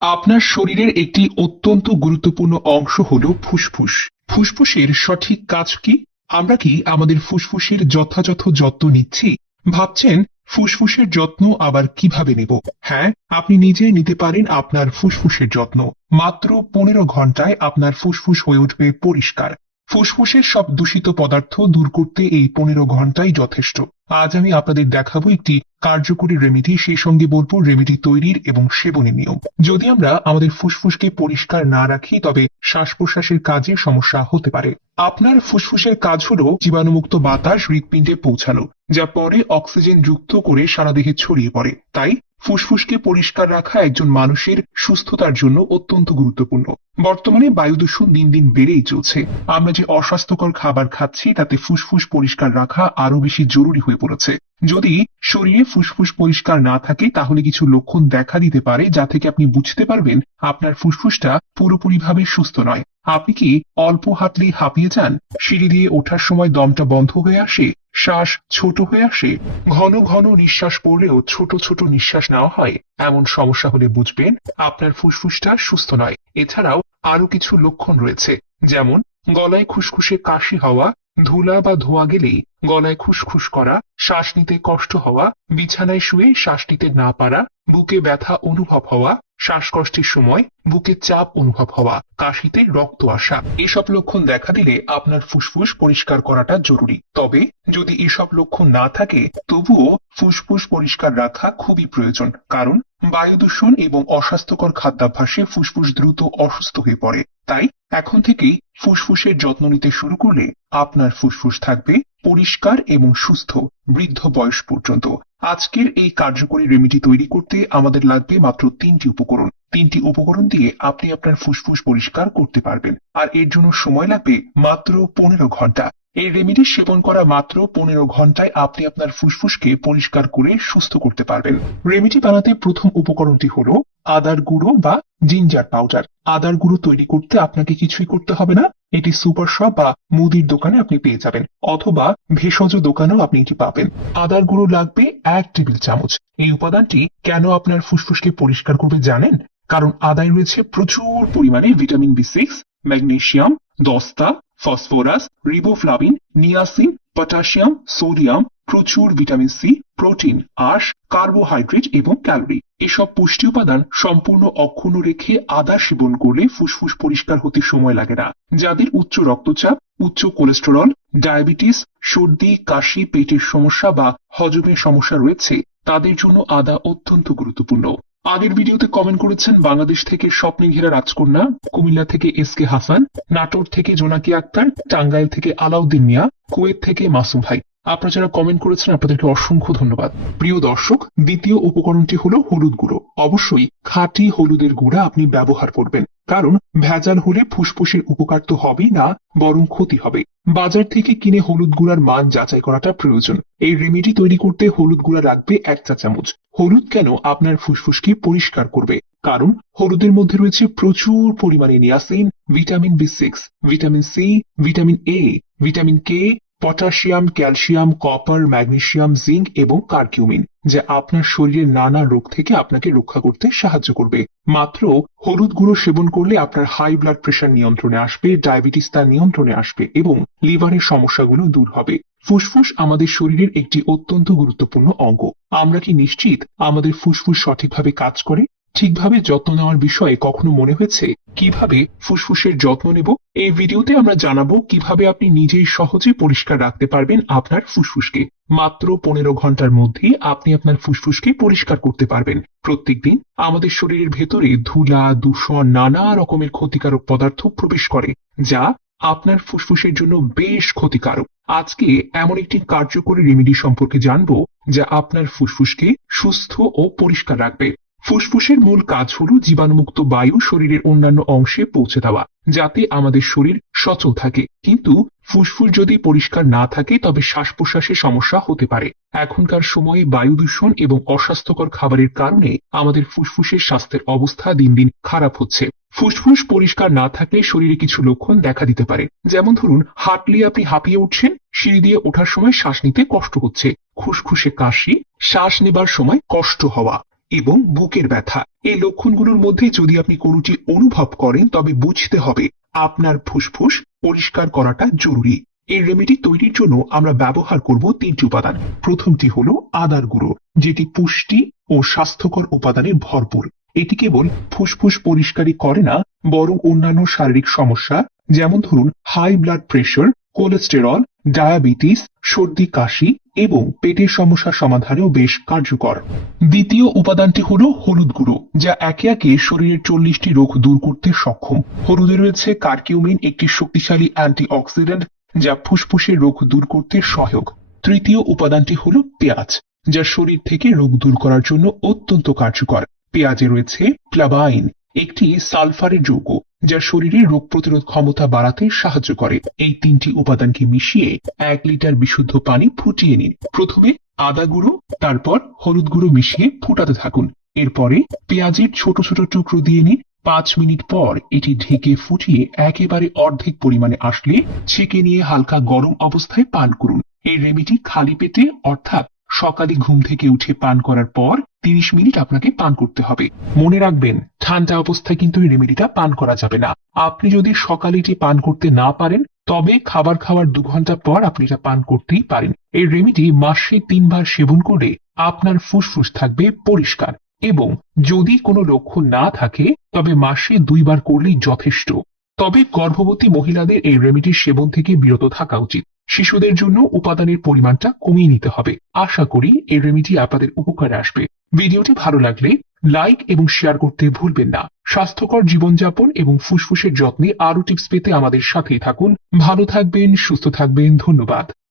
আপনার শরীরের একটি অত্যন্ত গুরুত্বপূর্ণ অংশ হল ফুসফুস। ফুসফুসের সঠিক কাজ কি? আমরা কি আমাদের ফুসফুসের যথাযথ যত্ন নিচ্ছি? ভাবছেন, ফুসফুসের যত্ন আবার কীভাবে নেব? হ্যাঁ আপনি নিজেই নিতে পারেন আপনার ফুসফুসের যত্ন। মাত্র পনেরো ঘন্টায় আপনার ফুসফুস হয়ে উঠবে পরিষ্কার। ফুসফুসের সব দূষিত পদার্থ দূর করতে এই পনেরো ঘন্টাই যথেষ্ট। আজ আমি আপনাদের দেখাবো একটি কার্যকরী রেমেডি সেই সঙ্গে বলব রেমেডি তৈরির এবং সেবনের নিয়ম। যদি আমরা আমাদের ফুসফুসকে পরিষ্কার না রাখি, তবে শ্বাস প্রশ্বাসের কাজে সমস্যা হতে পারে। আপনার ফুসফুসের কাজ হলো জীবাণুমুক্ত বাতাস হৃৎপিণ্ডে পৌঁছানো, যা পরে অক্সিজেন যুক্ত করে সারা দেহে ছড়িয়ে পড়ে। তাই ফুসফুসকে পরিষ্কার রাখা একজন মানুষের সুস্থতার জন্য অত্যন্ত গুরুত্বপূর্ণ। বর্তমানে বায়ু দূষণ দিন দিন বেড়েই চলছে। আমরা যে অস্বাস্থ্যকর খাবার খাচ্ছি, তাতে ফুসফুস পরিষ্কার রাখা আরও বেশি জরুরি হয়ে পড়েছে। যদি শরীরে ফুসফুস পরিষ্কার না থাকে, তাহলে কিছু লক্ষণ দেখা দিতে পারে, যা থেকে আপনি বুঝতে পারবেন আপনার ফুসফুসটা পুরোপুরিভাবে সুস্থ নয়। আপনি কি অল্প হাঁটলেই হাঁপিয়ে যান? সিঁড়ি দিয়ে ওঠার সময় দমটা বন্ধ হয়ে আসে? শ্বাস ছোট হয়ে আসে? ঘন ঘন নিঃশ্বাস পড়লেও ছোট ছোট নিঃশ্বাস নেওয়া হয়? এমন সমস্যা হলে বুঝবেন, আপনার ফুসফুসটা সুস্থ নয়। এছাড়াও আরও কিছু লক্ষণ রয়েছে। যেমন, গলায় খুসখুসে কাশি হওয়া ধুলা বা ধোঁয়া গেলেই গলায় খুসখুস করা, শ্বাস নিতে কষ্ট হওয়া, বিছানায় শুয়ে শ্বাস নিতে না পারা, বুকে ব্যথা অনুভব হওয়া শ্বাসকষ্টের সময় বুকে চাপ অনুভব হওয়া, কাশিতে রক্ত আসা। এসব লক্ষণ দেখা দিলে আপনার ফুসফুস পরিষ্কার করাটা জরুরি। তবে যদি এসব লক্ষণ না থাকে, তবুও ফুসফুস পরিষ্কার রাখা খুবই প্রয়োজন। কারণ বায়ু দূষণ এবং অস্বাস্থ্যকর খাদ্যাভ্যাসে ফুসফুস দ্রুত অসুস্থ হয়ে পড়ে। তাই এখন থেকেই ফুসফুসের যত্ন নিতে শুরু করলে আপনার ফুসফুস থাকবে পরিষ্কার এবং সুস্থ বৃদ্ধ বয়স পর্যন্ত। আজকের এই কার্যকরী রেমিডি তৈরি করতে আমাদের লাগবে মাত্র তিনটি উপকরণ। তিনটি উপকরণ দিয়ে আপনি আপনার ফুসফুস পরিষ্কার করতে পারবেন। আর এর জন্য সময় লাগবে মাত্র পনেরো ঘণ্টা। এই রেমিডি সেবন করা মাত্র পনেরো ঘন্টায় আপনি আপনার ফুসফুসকে পরিষ্কার করে সুস্থ করতে পারবেন। রেমিডি বানাতে প্রথম উপকরণটি হলো আদার গুঁড়ো বা জিঞ্জার পাউডার। আদার গুঁড়ো তৈরি করতে আপনাকে কিছুই করতে হবে না। এটি সুপার শপ বা মুদির দোকানে আপনি পেয়ে যাবেন। অথবা ভেষজ দোকানেও আপনি এটি পাবেন। আদার গুঁড়ো লাগবে এক টেবিল চামচ। এই উপাদানটি কেন আপনার ফুসফুসকে পরিষ্কার করবে জানেন? কারণ আদায় রয়েছে প্রচুর পরিমাণে ভিটামিন বি সিক্স ম্যাগনেসিয়াম দস্তা, phosphorus, riboflavin, niacin, potassium, sodium প্রচুর ভিটামিন সি, প্রোটিন, আঁশ, কার্বোহাইড্রেট এবং ক্যালোরি। এসব পুষ্টি উপাদান সম্পূর্ণ অক্ষুণ্ণ রেখে আদা সেবন করলে ফুসফুস পরিষ্কার হতে সময় লাগে না। যাদের উচ্চ রক্তচাপ, উচ্চ কোলেস্টেরল, ডায়াবেটিস, সর্দি, কাশি, পেটের সমস্যা বা হজমের সমস্যা রয়েছে, তাদের জন্য আদা অত্যন্ত গুরুত্বপূর্ণ। আগের ভিডিওতে কমেন্ট করেছেন বাংলাদেশ থেকে স্বপ্নে ঘেরা রাজকন্যা, কুমিল্লা থেকে এস কে হাসান, নাটোর থেকে জোনাকি আক্তার, টাঙ্গাইল থেকে আলাউদ্দিন মিয়া, কুয়েত থেকে মাসুম ভাই। আপনারা যারা কমেন্ট করেছেন, আপনাদেরকে অসংখ্য ধন্যবাদ। প্রিয় দর্শক, দ্বিতীয় উপকরণটি হলো হলুদ গুঁড়ো। অবশ্যই খাঁটি হলুদের গুঁড়া আপনি ব্যবহার করবেন। কারণ ভেজাল হলে ফুসফুসের উপকার তো হবেই না, বরং ক্ষতি হবে। বাজার থেকে কিনে হলুদ গুঁড়ার মান যাচাই করাটা প্রয়োজন। এই রেমেডি তৈরি করতে হলুদ গুঁড়া রাখবে এক চা চামচ। হলুদ কেন আপনার ফুসফুসকে পরিষ্কার করবে? কারণ হলুদের মধ্যে রয়েছে প্রচুর পরিমাণে niacin, vitamin B six, vitamin C, vitamin A, vitamin K potassium, calcium, copper, magnesium, zinc এবং কার্কিউমিন, যা আপনার শরীরের নানা রোগ থেকে আপনাকে রক্ষা করতে সাহায্য করবে। মাত্র হলুদ গুঁড়ো সেবন করলে আপনার হাই ব্লাড প্রেশার নিয়ন্ত্রণে আসবে, ডায়াবেটিস তার নিয়ন্ত্রণে আসবে এবং লিভারের সমস্যাগুলো দূর হবে। ফুসফুস আমাদের শরীরের একটি অত্যন্ত গুরুত্বপূর্ণ অঙ্গ। আমরা কি নিশ্চিত আমাদের ফুসফুস সঠিকভাবে কাজ করে? ঠিকভাবে যত্ন নেওয়ার বিষয়ে কখনো মনে হয়েছে? কীভাবে ফুসফুসের যত্ন নেব? এই ভিডিওতে আমরা জানাব কীভাবে আপনি নিজেই সহজে পরিষ্কার রাখতে পারবেন আপনার ফুসফুসকে। মাত্র পনেরো ঘণ্টার মধ্যে আপনি আপনার ফুসফুসকে পরিষ্কার করতে পারবেন। প্রত্যেকদিন আমাদের শরীরের ভেতরে ধুলা, দূষণ, নানা রকমের ক্ষতিকারক পদার্থ প্রবেশ করে, যা আপনার ফুসফুসের জন্য বেশ ক্ষতিকারক। আজকে এমন একটি কার্যকরী রেমেডি সম্পর্কে জানব, যা আপনার ফুসফুসকে সুস্থ ও পরিষ্কার রাখবে। ফুসফুসের মূল কাজ হলো জীবাণুমুক্ত বায়ু শরীরের অন্যান্য অংশে পৌঁছে দেওয়া, যাতে আমাদের শরীর সচল থাকে। কিন্তু ফুসফুস যদি পরিষ্কার না থাকে, তবে শ্বাস প্রশ্বাসের সমস্যা হতে পারে। এখনকার সময়ে বায়ু দূষণ এবং অস্বাস্থ্যকর খাবারের কারণে আমাদের ফুসফুসের স্বাস্থ্যের অবস্থা দিন দিন খারাপ হচ্ছে। ফুসফুস পরিষ্কার না থাকলে শরীরে কিছু লক্ষণ দেখা দিতে পারে। যেমন ধরুন হাঁটলে আপনি হাঁপিয়ে উঠছেন, সিঁড়ি দিয়ে ওঠার সময় শ্বাস নিতে কষ্ট হচ্ছে। খুসখুসে কাশি, শ্বাস নেবার সময় কষ্ট হওয়া। এবং বুকের ব্যথা। এই লক্ষণগুলোর মধ্যে যদি আপনি কোনোটি অনুভব করেন, তবে বুঝতে হবে আপনার ফুসফুস পরিষ্কার করাটা জরুরি। এই রেমেডি তৈরির জন্য আমরা ব্যবহার করব তিনটি উপাদান। প্রথমটি হলো আদার গুঁড়ো, যেটি পুষ্টি ও স্বাস্থ্যকর উপাদানে ভরপুর। এটি কেবল ফুসফুস পরিষ্কারই করে না, বরং অন্যান্য শারীরিক সমস্যা, যেমন ধরুন high blood pressure cholesterol diabetes, সর্দি, কাশি এবং পেটের সমস্যা সমাধানেও বেশ কার্যকর। দ্বিতীয় উপাদানটি হল হলুদ গুঁড়ো, যা একে একে শরীরের চল্লিশটি রোগ দূর করতে সক্ষম। হলুদে রয়েছে কার্কিউমিন, একটি শক্তিশালী অ্যান্টিঅক্সিডেন্ট, যা ফুসফুসের রোগ দূর করতে সহায়ক। তৃতীয় উপাদানটি হল পেঁয়াজ, যা শরীর থেকে রোগ দূর করার জন্য অত্যন্ত কার্যকর। পেঁয়াজে রয়েছে প্লাবাইন একটি সালফারের যৌগ যা শরীরে রোগ প্রতিরোধ ক্ষমতা বাড়াতে সাহায্য করে। এই তিনটি উপাদানকে মিশিয়ে এক লিটার বিশুদ্ধ পানি ফুটিয়ে নিন। প্রথমে আদা গুঁড়ো, তারপর হলুদ গুঁড়ো মিশিয়ে ফুটাতে থাকুন। এরপরে পেঁয়াজের ছোট ছোট টুকরো দিয়ে নিন। পাঁচ মিনিট পর এটি ঢেকে ফুটিয়ে একেবারে অর্ধেক পরিমাণে আসলে ছেঁকে নিয়ে হালকা গরম অবস্থায় পান করুন। এই রেমিডি খালি পেটে, অর্থাৎ সকালে ঘুম থেকে উঠে পান করার পর তিরিশ মিনিট আপনাকে পান করতে হবে। মনে রাখবেন, ঠান্ডা অবস্থায় কিন্তু এই রেমেডিটা পান করা যাবে না। আপনি যদি সকালে এটি পান করতে না পারেন, তবে খাবার খাওয়ার দু ঘণ্টা পর আপনি এটা পান করতেই পারেন। এই রেমেডি মাসে তিনবার সেবন করলে আপনার ফুসফুস থাকবে পরিষ্কার। এবং যদি কোনো লক্ষণ না থাকে, তবে মাসে দুইবার করলেই যথেষ্ট। তবে গর্ভবতী মহিলাদের এই রেমেডির সেবন থেকে বিরত থাকা উচিত। শিশুদের জন্য উপাদানের পরিমাণটা কমিয়ে নিতে হবে। আশা করি এই রেমেডি আপনাদের উপকারে আসবে। ভিডিওটি ভালো লাগলে লাইক এবং শেয়ার করতে ভুলবেন না। স্বাস্থ্যকর জীবনযাপন এবং ফুসফুসের যত্নে আরও টিপস পেতে আমাদের সাথেই থাকুন। ভালো থাকবেন, সুস্থ থাকবেন, ধন্যবাদ।